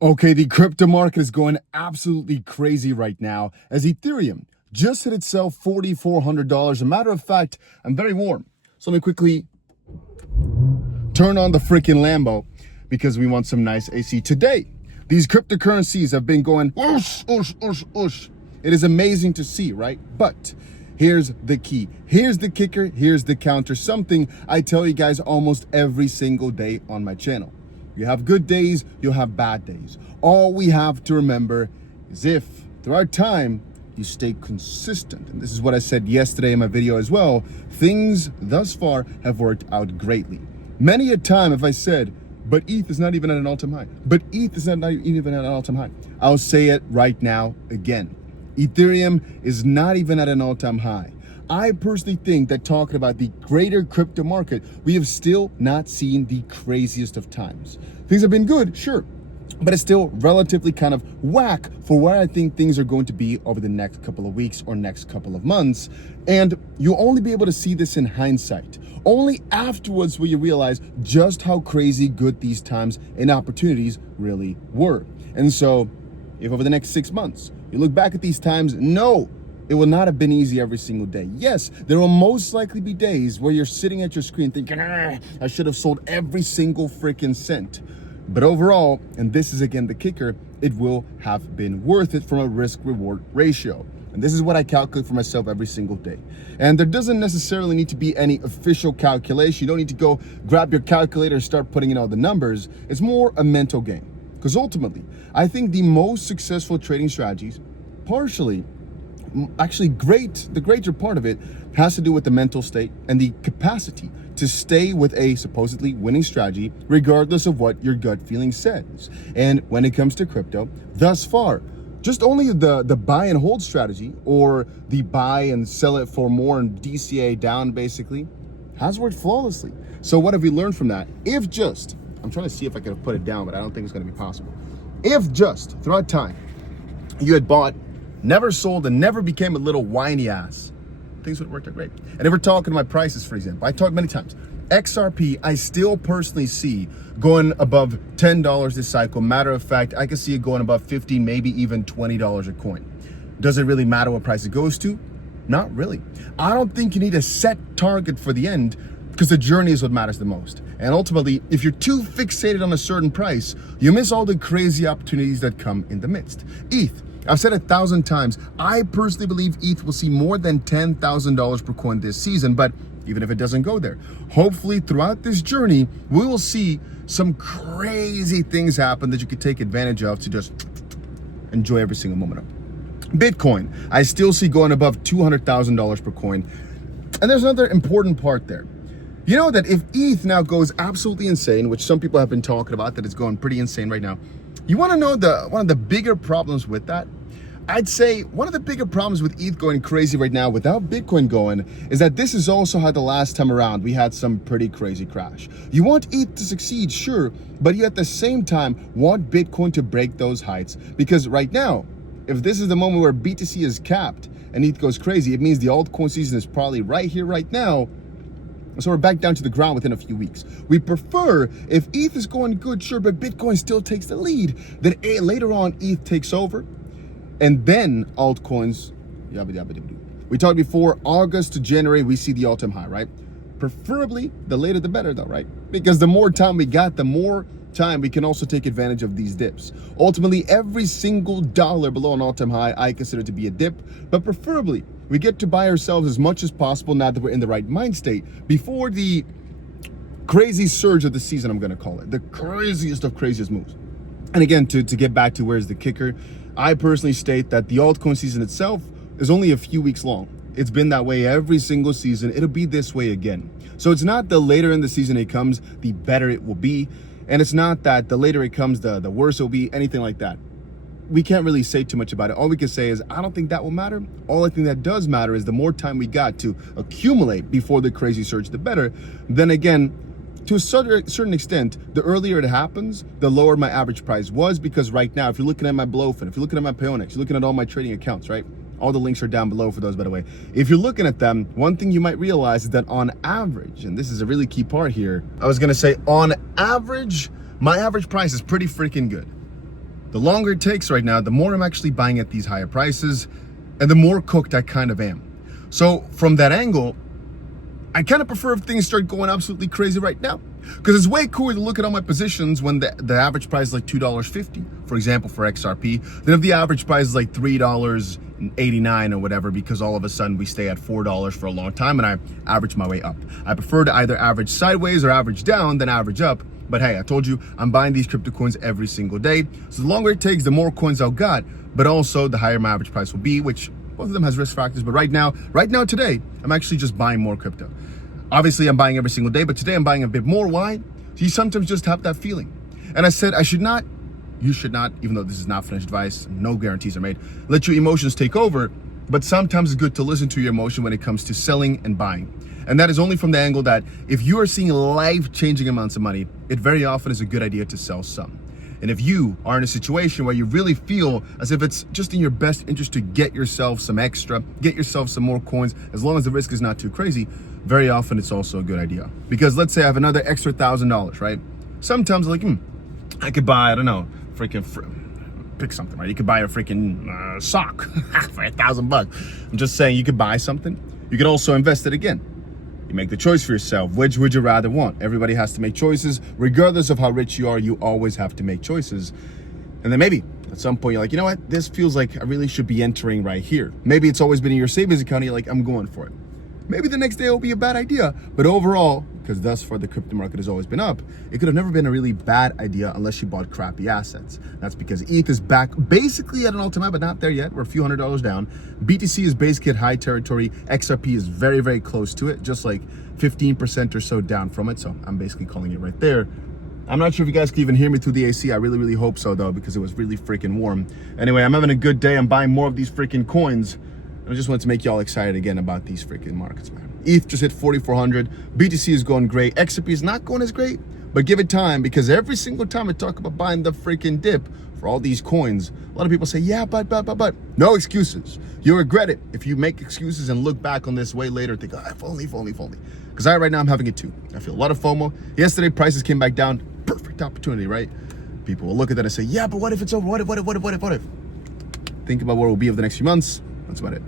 Okay, the crypto market is going absolutely crazy right now as Ethereum just hit itself $4,400. As a matter of fact, I'm very warm. So let me quickly turn on the freaking Lambo because we want some nice AC. Today, these cryptocurrencies have been going whoosh, whoosh, whoosh, whoosh. It is amazing to see, right? But here's the key. Here's the kicker. Here's the counter. Something I tell you guys almost every single day on my channel. You have good days, you'll have bad days. All we have to remember is if throughout time you stay consistent, and this is what I said yesterday in my video as well, things thus far have worked out greatly. Many a time if I said, but ETH is not even at an all-time high, but ETH is not even at an all-time high, I'll say it right now again. Ethereum is not even at an all-time high. I personally think that talking about the greater crypto market, we have still not seen the craziest of times. Things have been good, sure, but it's still relatively kind of whack for where I think things are going to be over the next couple of weeks or next couple of months. And you'll only be able to see this in hindsight. Only afterwards will you realize just how crazy good these times and opportunities really were. And so if over the next 6 months, you look back at these times, no, it will not have been easy every single day. Yes, there will most likely be days where you're sitting at your screen thinking, I should have sold every single freaking cent. But overall, and this is again the kicker, it will have been worth it from a risk-reward ratio. And this is what I calculate for myself every single day. And there doesn't necessarily need to be any official calculation. You don't need to go grab your calculator and start putting in all the numbers. It's more a mental game. Because ultimately, I think the most successful trading strategies, the greater part of it has to do with the mental state and the capacity to stay with a supposedly winning strategy regardless of what your gut feeling says. And when it comes to crypto, thus far, just only the buy and hold strategy, or the buy and sell it for more and DCA down basically, has worked flawlessly. So what have we learned from that? I'm trying to see if I can put it down, but I don't think it's going to be possible. If just throughout time you had bought, never sold, and never became a little whiny ass, things would have worked out great. And if we're talking my prices, for example, I talked many times, XRP, I still personally see going above $10 this cycle. Matter of fact, I can see it going above $15, maybe even $20 a coin. Does it really matter what price it goes to? Not really. I don't think you need a set target for the end, because the journey is what matters the most. And ultimately, if you're too fixated on a certain price, you miss all the crazy opportunities that come in the midst. ETH, I've said 1,000 times, I personally believe ETH will see more than $10,000 per coin this season, but even if it doesn't go there, hopefully throughout this journey, we will see some crazy things happen that you could take advantage of to just enjoy every single moment of. Bitcoin, I still see going above $200,000 per coin. And there's another important part there. You know that if ETH now goes absolutely insane, which some people have been talking about, that it's going pretty insane right now, you want to know one of the bigger problems with that? I'd say one of the bigger problems with ETH going crazy right now without Bitcoin going is that this is also how the last time around we had some pretty crazy crash. You want ETH to succeed, sure, but you at the same time want Bitcoin to break those heights, because right now, if this is the moment where BTC is capped and ETH goes crazy, it means the altcoin season is probably right here, right now. So we're back down to the ground within a few weeks. We prefer if ETH is going good, sure, but Bitcoin still takes the lead, then later on ETH takes over, and then altcoins, yabba yabba yabba. We talked before, August to January, we see the all-time high, right? Preferably, the later the better though, right? Because the more time we got, the more time we can also take advantage of these dips. Ultimately, every single dollar below an all-time high, I consider to be a dip, but preferably, we get to buy ourselves as much as possible now that we're in the right mind state before the crazy surge of the season, I'm gonna call it. The craziest of craziest moves. And again, to get back to where's the kicker, I personally state that the altcoin season itself is only a few weeks long. It's been that way every single season. It'll be this way again. So it's not the later in the season it comes, the better it will be. And it's not that the later it comes, the worse it will be, anything like that. We can't really say too much about it. All we can say is, I don't think that will matter. All I think that does matter is the more time we got to accumulate before the crazy surge, the better. Then again, to a certain extent, the earlier it happens, the lower my average price was, because right now, if you're looking at my Blowfin, if you're looking at my Payonics, you're looking at all my trading accounts, right? All the links are down below for those, by the way. If you're looking at them, one thing you might realize is that on average, and this is a really key part here, I was gonna say on average, my average price is pretty freaking good. the longer it takes right now, the more I'm actually buying at these higher prices and the more cooked I kind of am. So from that angle, I kind of prefer if things start going absolutely crazy right now, because it's way cooler to look at all my positions when the average price is like $2.50, for example, for XRP, than if the average price is like $3.89 or whatever, because all of a sudden we stay at $4 for a long time and I average my way up. I prefer to either average sideways or average down than average up. But hey, I told you, I'm buying these crypto coins every single day. So the longer it takes, the more coins I'll got, but also the higher my average price will be, which both of them has risk factors. But right now, today, I'm actually just buying more crypto. Obviously, I'm buying every single day, but today I'm buying a bit more. Why? So you sometimes just have that feeling. And I said, you should not, even though this is not financial advice, no guarantees are made, let your emotions take over. But sometimes it's good to listen to your emotion when it comes to selling and buying. And that is only from the angle that if you are seeing life-changing amounts of money, it very often is a good idea to sell some. And if you are in a situation where you really feel as if it's just in your best interest to get yourself some extra, get yourself some more coins, as long as the risk is not too crazy, very often it's also a good idea. Because let's say I have another extra $1,000, right? Sometimes I'm like, I could buy, I don't know, pick something, right? You could buy a freaking sock for $1,000. I'm just saying, you could buy something. You could also invest it again. You make the choice for yourself. Which would you rather want? Everybody has to make choices. Regardless of how rich you are, you always have to make choices. And then maybe at some point you're like, you know what? This feels like I really should be entering right here. Maybe it's always been in your savings account and you're like, I'm going for it. Maybe the next day will be a bad idea. But overall, because thus far the crypto market has always been up, it could have never been a really bad idea unless you bought crappy assets. That's because ETH is back basically at an all-time, but not there yet. We're a few $100s down. BTC is basically at high territory. XRP is very, very close to it, just like 15% or so down from it. So I'm basically calling it right there. I'm not sure if you guys can even hear me through the AC. I really, really hope so though, because it was really freaking warm. Anyway, I'm having a good day. I'm buying more of these freaking coins. I just wanted to make y'all excited again about these freaking markets, man. ETH just hit 4,400. BTC is going great. XRP is not going as great, but give it time, because every single time I talk about buying the freaking dip for all these coins, a lot of people say, yeah, but. No excuses. You'll regret it if you make excuses and look back on this way later and think, oh, if only. Because right now I'm having it too. I feel a lot of FOMO. Yesterday, prices came back down. Perfect opportunity, right? People will look at that and say, yeah, but what if it's over? What if? Think about what it will be over the next few months. That's about it.